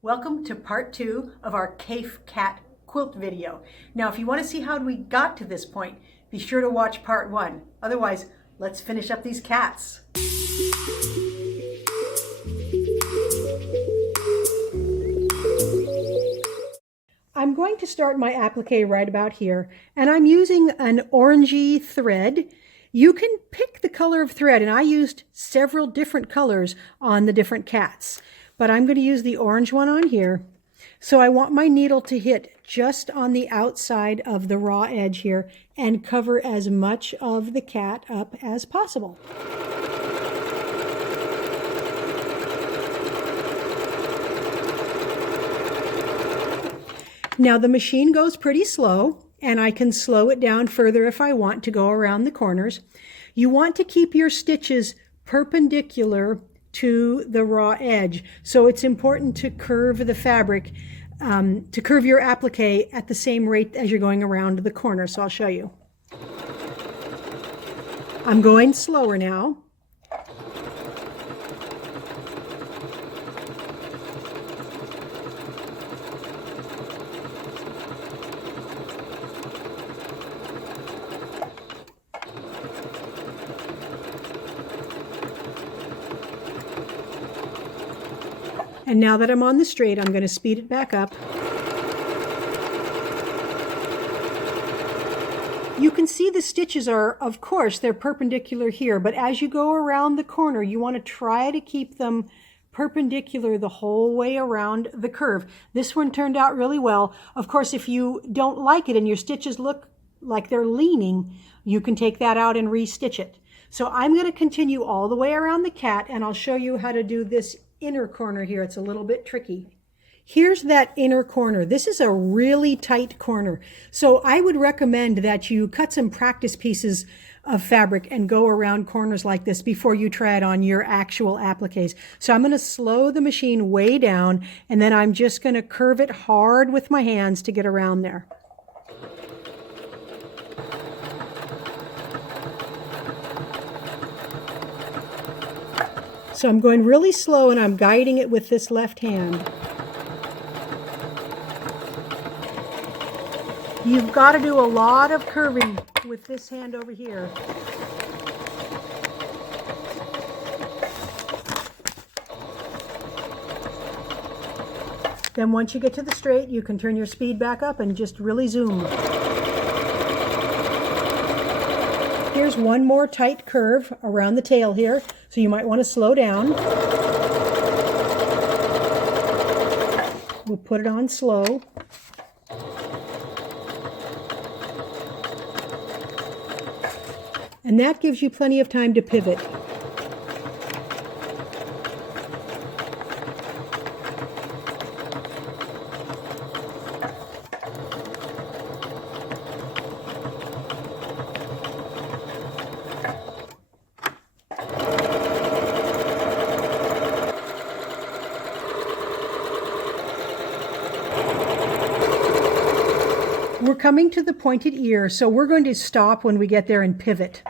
Welcome to part 2 of our Kaffe cat quilt video. Now, if you want to see how we got to this point, be sure to watch part 1. Otherwise, let's finish up these cats. I'm going to start my applique right about here, and I'm using an orangey thread. You can pick the color of thread, and I used several different colors on the different cats. But I'm going to use the orange one on here. So I want my needle to hit just on the outside of the raw edge here and cover as much of the cat up as possible. Now the machine goes pretty slow, and I can slow it down further if I want to go around the corners. You want to keep your stitches perpendicular to the raw edge. So it's important to curve the fabric, to curve your applique at the same rate as you're going around the corner. So I'll show you. I'm going slower now. And now that I'm on the straight, I'm going to speed it back up. You can see the stitches are, of course, they're perpendicular here, but as you go around the corner, you want to try to keep them perpendicular the whole way around the curve. This one turned out really well. Of course, if you don't like it and your stitches look like they're leaning, you can take that out and re-stitch it. So I'm going to continue all the way around the cat, and I'll show you how to do this inner corner here. It's a little bit tricky. Here's that inner corner. This is a really tight corner. So I would recommend that you cut some practice pieces of fabric and go around corners like this before you try it on your actual appliques. So I'm going to slow the machine way down, and then I'm just going to curve it hard with my hands to get around there. So I'm going really slow, and I'm guiding it with this left hand. You've got to do a lot of curving with this hand over here. Then once you get to the straight, you can turn your speed back up and just really zoom. Here's one more tight curve around the tail here, so you might want to slow down. We'll put it on slow. And that gives you plenty of time to pivot. We're coming to the pointed ear, so we're going to stop when we get there and pivot.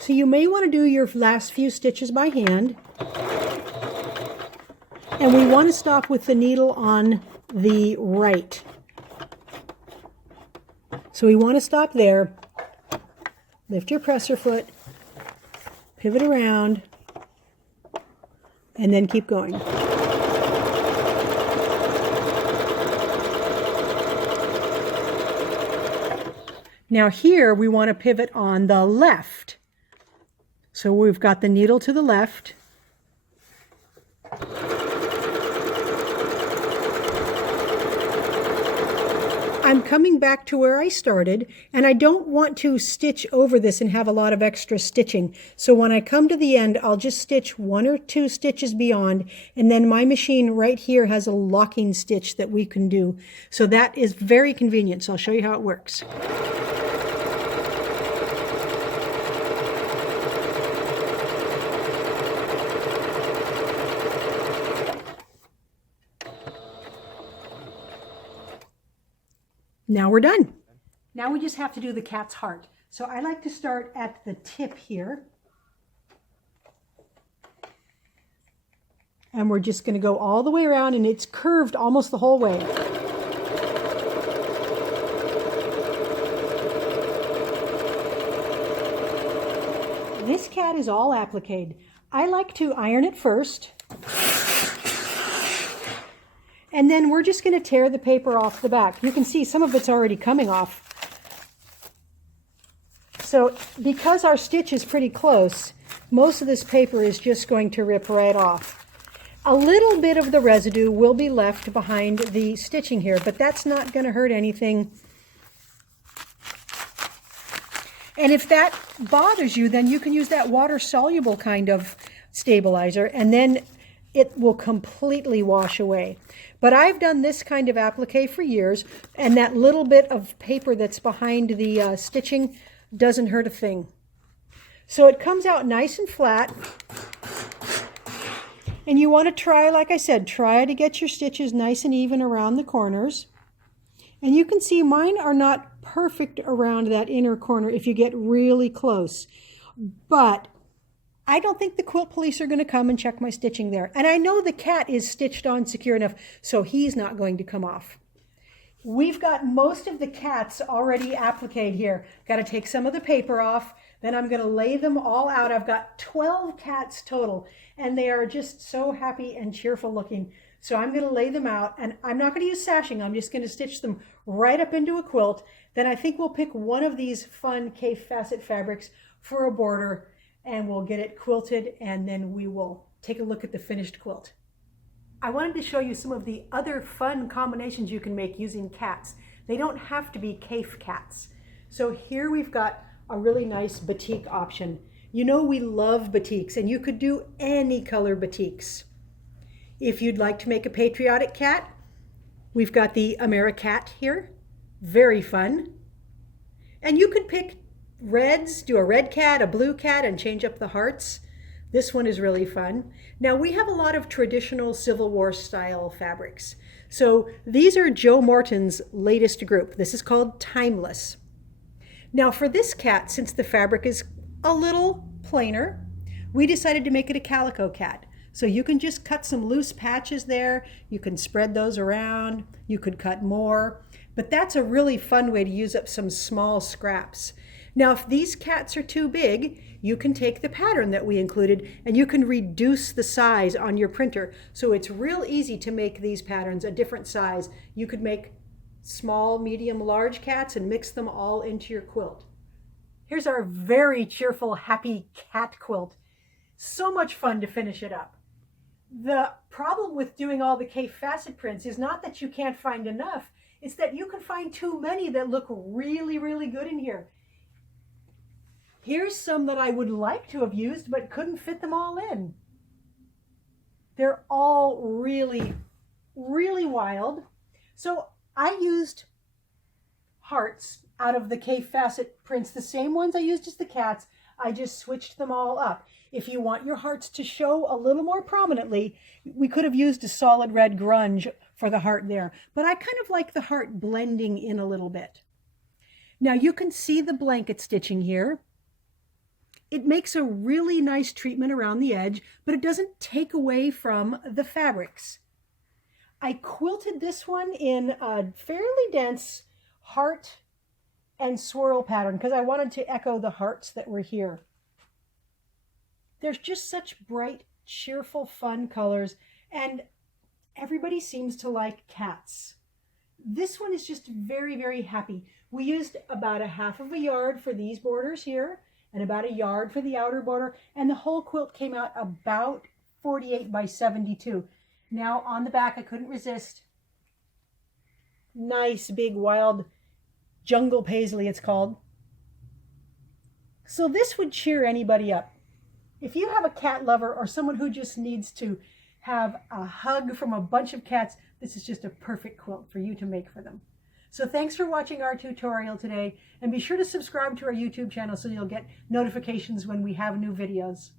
So you may want to do your last few stitches by hand. And we want to stop with the needle on the right. So we want to stop there. Lift your presser foot. Pivot around, and then keep going. Now here we want to pivot on the left. So we've got the needle to the left. I'm coming back to where I started, and I don't want to stitch over this and have a lot of extra stitching. So when I come to the end, I'll just stitch 1 or 2 stitches beyond, and then my machine right here has a locking stitch that we can do. So that is very convenient. So I'll show you how it works. Now we're done. Now we just have to do the cat's heart. So I like to start at the tip here. And we're just going to go all the way around, and it's curved almost the whole way. This cat is all appliqued. I like to iron it first. And then we're just going to tear the paper off the back. You can see some of it's already coming off. So because our stitch is pretty close, most of this paper is just going to rip right off. A little bit of the residue will be left behind the stitching here, but that's not going to hurt anything. And if that bothers you, then you can use that water-soluble kind of stabilizer, and then it will completely wash away. But I've done this kind of applique for years, and that little bit of paper that's behind the stitching doesn't hurt a thing. So it comes out nice and flat. And you want to try, like I said, try to get your stitches nice and even around the corners. And you can see mine are not perfect around that inner corner if you get really close. But I don't think the quilt police are going to come and check my stitching there. And I know the cat is stitched on secure enough, so he's not going to come off. We've got most of the cats already appliqued here. Got to take some of the paper off. Then I'm going to lay them all out. I've got 12 cats total, and they are just so happy and cheerful looking. So I'm going to lay them out, and I'm not going to use sashing. I'm just going to stitch them right up into a quilt. Then I think we'll pick one of these fun Kaffe facet fabrics for a border, and we'll get it quilted, and then we will take a look at the finished quilt. I wanted to show you some of the other fun combinations you can make using cats. They don't have to be Kaffe cats. So here we've got a really nice batik option. You know we love batiks, and you could do any color batiks. If you'd like to make a patriotic cat, we've got the AmeriCat here. Very fun. And you could pick reds, do a red cat, a blue cat, and change up the hearts. This one is really fun. Now we have a lot of traditional Civil War style fabrics. So these are Joe Morton's latest group. This is called Timeless. Now for this cat, since the fabric is a little plainer, we decided to make it a calico cat. So you can just cut some loose patches there. You can spread those around. You could cut more. But that's a really fun way to use up some small scraps. Now, if these cats are too big, you can take the pattern that we included and you can reduce the size on your printer. So it's real easy to make these patterns a different size. You could make small, medium, large cats and mix them all into your quilt. Here's our very cheerful, happy cat quilt. So much fun to finish it up. The problem with doing all the Kaffe facet prints is not that you can't find enough, it's that you can find too many that look really, really good in here. Here's some that I would like to have used, but couldn't fit them all in. They're all really, really wild. So I used hearts out of the Kaffe facet prints, the same ones I used as the cats. I just switched them all up. If you want your hearts to show a little more prominently, we could have used a solid red grunge for the heart there. But I kind of like the heart blending in a little bit. Now you can see the blanket stitching here. It makes a really nice treatment around the edge, but it doesn't take away from the fabrics. I quilted this one in a fairly dense heart and swirl pattern because I wanted to echo the hearts that were here. There's just such bright, cheerful, fun colors, and everybody seems to like cats. This one is just very, very happy. We used about a half of a yard for these borders here, and about a yard for the outer border, and the whole quilt came out about 48 by 72. Now on the back, I couldn't resist. Nice, big, wild jungle paisley, it's called. So this would cheer anybody up. If you have a cat lover or someone who just needs to have a hug from a bunch of cats, this is just a perfect quilt for you to make for them. So thanks for watching our tutorial today, and be sure to subscribe to our YouTube channel so you'll get notifications when we have new videos.